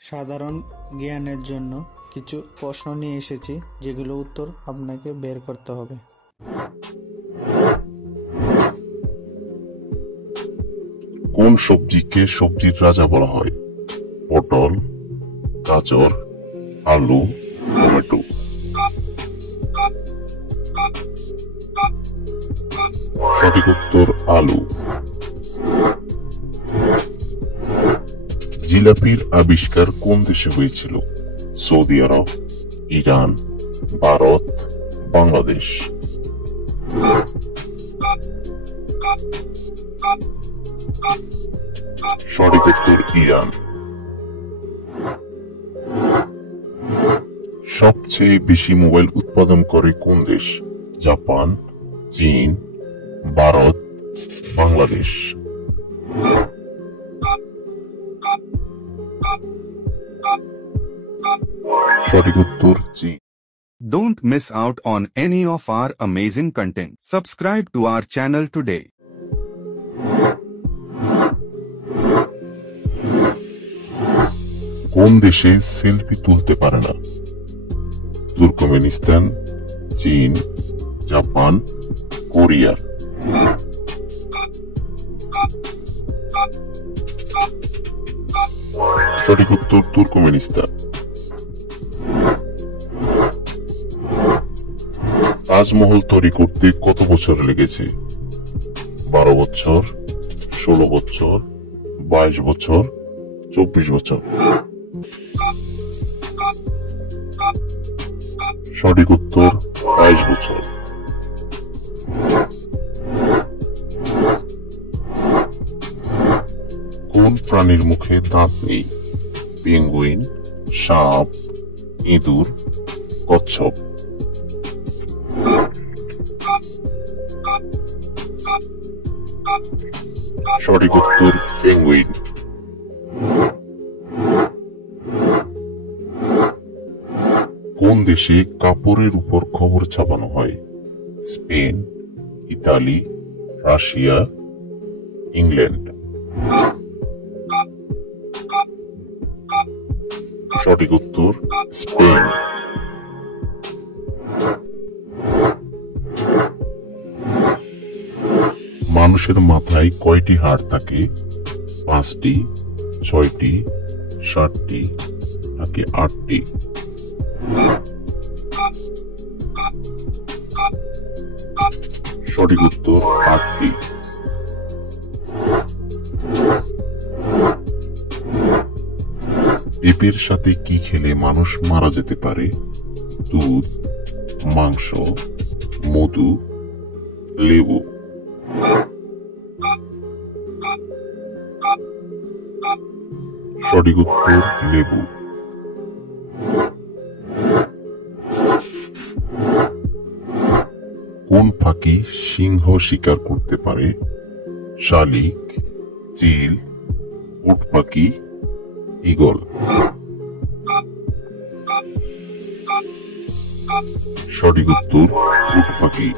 সাধারণ জ্ঞানের জন্য কিছু প্রশ্ন নিয়ে এসেছি, যেগুলো উত্তর আপনাকে বের করতে হবে। কোন সবজিকে সবজির রাজা বলা হয়? পটল, গাজর, আলু, টমেটো। সঠিক উত্তর আলু। জিলাপির আবিষ্কার কোন দেশে হয়েছিল? সৌদি আরব, ইরান, ভারত, বাংলাদেশ। সঠিক উত্তর ইরান। সবচেয়ে বেশি মোবাইল উৎপাদন করে কোন দেশ? জাপান, চীন, ভারত, বাংলাদেশ। সঠিক উত্তর চীন। Don't miss out on any of our amazing content. Subscribe to our channel today. কোন দেশে সেলফি তুলতে পারে না? তুর্কমেনিস্তান, চীন, জাপান, কোরিয়া। সঠিক উত্তর তুর্কমেনিস্তান। তাজমহল তৈরি করতে কত বছর লেগেছে? 12 বছর, 16 বছর, 22 বছর, 24 বছর। সঠিক উত্তর 22 বছর। কোন প্রাণীর মুখে দাঁত নেই? পেঙ্গুইন, সাপ, ইঁদুর, কচ্ছপ। সঠিক উত্তর পেঙ্গুইন। কোন দেশে কাপড়ের উপর খবর ছাপানো হয়? Spain, Italy, Russia, England. সঠিক উত্তর স্পেন। মানুষের মাথায় কয়টি হাড় থাকে? 5টি, 6টি, 7টি নাকি 8টি? সঠিক উত্তর 8টি। পেঁপের সাথে কি খেলে মানুষ মারা যেতে পারে? দুধ, মাংস, মধু, লেবু। সঠিক উত্তর লেবু। কোন পাখি সিংহ শিকার করতে পারে? শালিক, চিল, উট পাখি, ঈগল। সঠিক উত্তর উট পাখি।